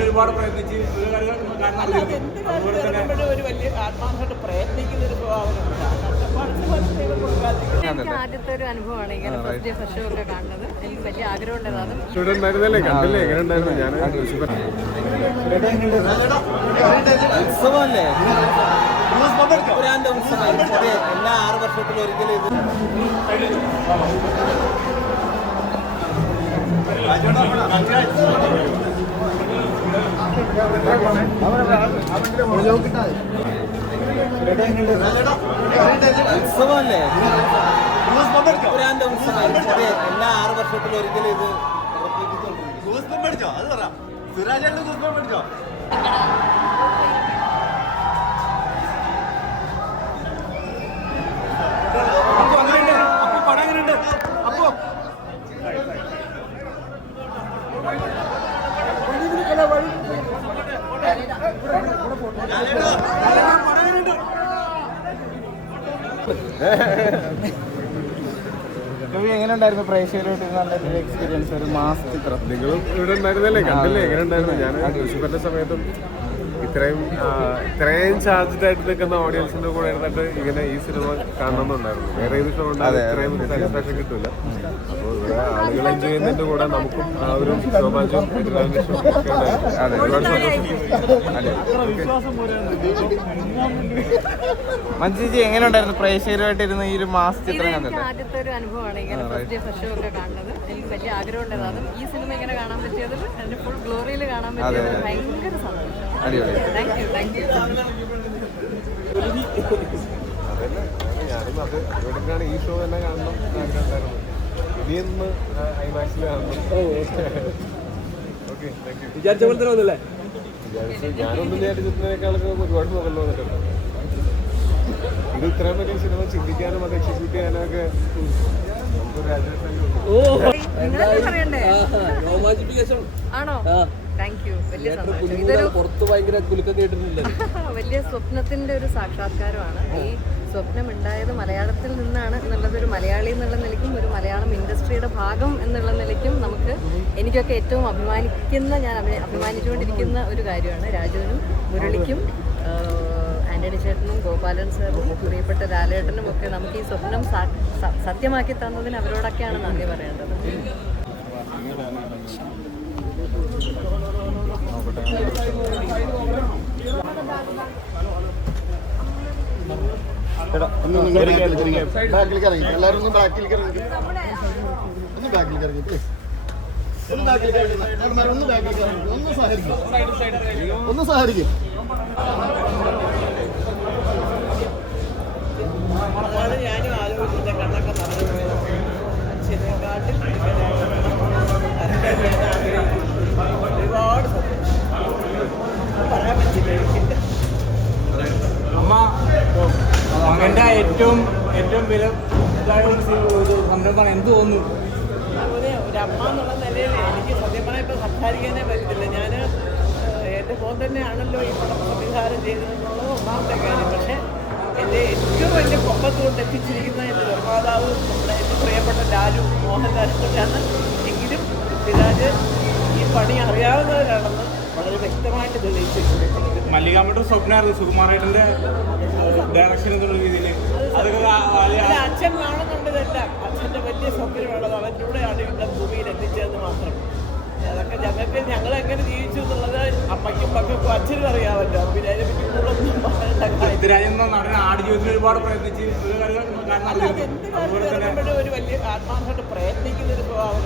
ഒരുപാട് പ്രയത്നിച്ച് ആദ്യത്തെ ഒരു അനുഭവമാണ് ഇങ്ങനെ ഫസ്റ്റ് ഡേ ഫസ്റ്റ് ഒക്കെ കാണുന്നത്. എനിക്ക് വലിയ ആഗ്രഹം ഉണ്ടായിരുന്നു കണ്ടില്ലേ? ഉണ്ടായിരുന്നു ഞാൻ ചെറിയ എല്ലാ ആറ് വർഷത്തിലും ഒരിക്കലും ഇത് ഉത്സവമല്ലേ? ഭ്രാന്ത ഉത്സവം ചെറിയ എല്ലാ ആറ് വർഷത്തിലും ഒരിക്കലും ഇത് കവി എങ്ങനെ ഉണ്ടായിരുന്നു പ്രേക്ഷകരോട്ട് നല്ലൊരു എക്സ്പീരിയൻസ് ഒരു മാസ് ചിത്രം? നിങ്ങളും ഇവിടെ ഉണ്ടായിരുന്നല്ലേ? കണ്ടില്ലേ? എങ്ങനെ ഉണ്ടായിരുന്നു ഞാൻ സമയത്തും ഇത്രയും ഇത്രയും ചാർജ് ആയിട്ട് നിൽക്കുന്ന ഓഡിയൻസിന്റെ കൂടെ ഇരുന്നിട്ട് ഇങ്ങനെ ഈ സിനിമ കാണണമെന്നുണ്ടായിരുന്നു. വേറെ ഏത് ഷോ ഉണ്ടാകും ഇത്രയും സാറ്റിസ്ഫാക്ഷൻ കിട്ടില്ല അപ്പോൾ ഇവിടെ ആളുകൾ എൻജോയ് ചെയ്യുന്നതിന്റെ കൂടെ നമുക്കും ആ ഒരു ശോഭാജും എതിരാളിന്റെ ഷോ ഒക്കെ ഉണ്ടായിരുന്നു. ഒരുപാട് സന്തോഷം. മഞ്ജുജി എങ്ങനെ ഉണ്ടായിരുന്നു? പ്രേക്ഷകരുമായിട്ട് ഇരുന്ന് ഈ ഒരു മാസ് ചിത്രം ആദ്യത്തെ ഒരു അനുഭവമാണ്. ഇങ്ങനെ ഫസ്റ്റ് ഫസ്റ്റ് ഷോ ഒക്കെ കാണുന്നത്. എനിക്ക് വലിയ ആഗ്രഹമുണ്ടായിരുന്നു. അതും ഈ സിനിമ ഇങ്ങനെ കാണാൻ പറ്റിയതിൽ അതിന്റെ ഫുൾ ഗ്ലോറിയിൽ കാണാൻ പറ്റിയത് ഭയങ്കര സന്തോഷം. അടിപൊളി. താങ്ക് യു താങ്ക് യു അതന്നെ ഞാനും അത് അതുകൊണ്ടാണ് ഈ ഷോ തന്നെ കാണണം ഇനിയൊന്ന് ഐമാക്സിൽ കാണണം ഓക്കെ താങ്ക് യു വിചാരിച്ച പോലെ തന്നെ ഒന്നല്ലേ വിചാരിച്ചു ഞാനൊന്നും വിചാരിച്ചതിനേക്കാളൊക്കെ ഒരുപാട് മുകളിൽ വന്നിട്ടുണ്ട് ഇത് ഇത്രയും വലിയ സിനിമ ചിന്തിക്കാനും അത് എക്സിക്യൂട്ട് ചെയ്യാനും ഒക്കെ നമുക്ക് രാജസ്ഥാനിൽ ആണോ? താങ്ക് യു വലിയ സന്തോഷം. ഇതൊരു പുറത്ത് ഭയങ്കര കുലുക്കം കേട്ടിട്ടില്ല? വലിയ സ്വപ്നത്തിന്റെ ഒരു സാക്ഷാത്കാരമാണ്. ഈ സ്വപ്നം ഉണ്ടായത് മലയാളത്തിൽ നിന്നാണ് എന്നുള്ളത് ഒരു മലയാളി എന്നുള്ള നിലയ്ക്കും ഒരു മലയാളം ഇൻഡസ്ട്രിയുടെ ഭാഗം എന്നുള്ള നിലയ്ക്കും നമുക്ക് എനിക്കൊക്കെ ഏറ്റവും അഭിമാനിക്കുന്ന ഞാൻ അഭിമാനിച്ചുകൊണ്ടിരിക്കുന്ന ഒരു കാര്യമാണ് രാജുവിനും മുരളിക്കും. ആഹ്, ആന്റണി ചേട്ടനും ഗോപാലൻ സാറും പ്രിയപ്പെട്ട ലാലേട്ടനും ഒക്കെ നമുക്ക് ഈ സ്വപ്നം സത്യമാക്കി തന്നതിന് അവരോടൊക്കെയാണ് നന്ദി പറയേണ്ടത്. ബാക്കിലേക്ക് ഇറങ്ങി. എല്ലാവരും ഒന്ന് ബാക്കിലേക്ക് ഇറങ്ങി. ഒന്ന് ബാക്കിലേക്ക് ഇറങ്ങി പ്ലീസ് ഒന്ന് ബാക്കിലേക്ക് ഇറങ്ങി. നടന്മാർ ഒന്ന് ബാക്കിലേക്ക് ഇറങ്ങി. ഒന്ന് സഹകരിക്കും. ഒന്ന് സഹകരിക്കും. മകന്റെ ഏറ്റവും ഏറ്റവും വില സംരംഭമാണ് എന്ത് തോന്നുന്നു. ഒരു അമ്മ എന്നുള്ള നിലയിൽ എനിക്ക് സത്യം പറഞ്ഞാൽ സംസാരിക്കാനേ പറ്റത്തില്ല. ഞാൻ എന്റെ ഫോൺ തന്നെയാണല്ലോ ഈ പടം സംവിധാനം ചെയ്തതെന്നുള്ളത് ഒന്നാമത്തെ കാര്യം. പക്ഷേ എന്റെ ഏറ്റവും വലിയ പൊക്കത്ത് കൊണ്ട് എത്തിച്ചിരിക്കുന്ന എന്റെ നിർമ്മാതാവ് നമ്മുടെ ഏറ്റവും പ്രിയപ്പെട്ട ലാലു മോഹൻലാൽ കൊണ്ടാണ് എങ്കിലും പൃഥ്വിരാജ് ഈ പണി അറിയാവുന്നവരാണെന്ന് വളരെ വ്യക്തമായിട്ട് തെളിയിച്ചിട്ടുണ്ട്. മല്ലികാമ്മയുടെ സ്വപ്നമായിരുന്നു സുകുമാരേട്ടന്റെ ഡയറക്ഷൻ എന്നുള്ള രീതിയിൽ. അതൊക്കെ വലിയ അച്ഛൻ കാണുന്നുണ്ട് അച്ഛന്റെ വലിയ സ്വപ്നമുള്ളത് അവരിലൂടെയാണ് ഇവിടെ ഭൂമിയിൽ എത്തിച്ചതെന്ന് മാത്രം. അതൊക്കെ ഞങ്ങൾക്ക് ഞങ്ങൾ എങ്ങനെ ജീവിച്ചു എന്നുള്ളത് അമ്മയ്ക്കും മക്കൾക്കും അച്ഛനും അറിയാമല്ലോ. പിന്നെ അതിനെപ്പറ്റി കൂടുതലൊന്നും പറയേണ്ട ആടുജീവിതത്തിൽ ഒരുപാട് പ്രയത്നിച്ച് ഒരു കാര്യം ആത്മാർത്ഥമായിട്ട് പ്രയത്നിക്കുന്ന ഒരു സ്വഭാവം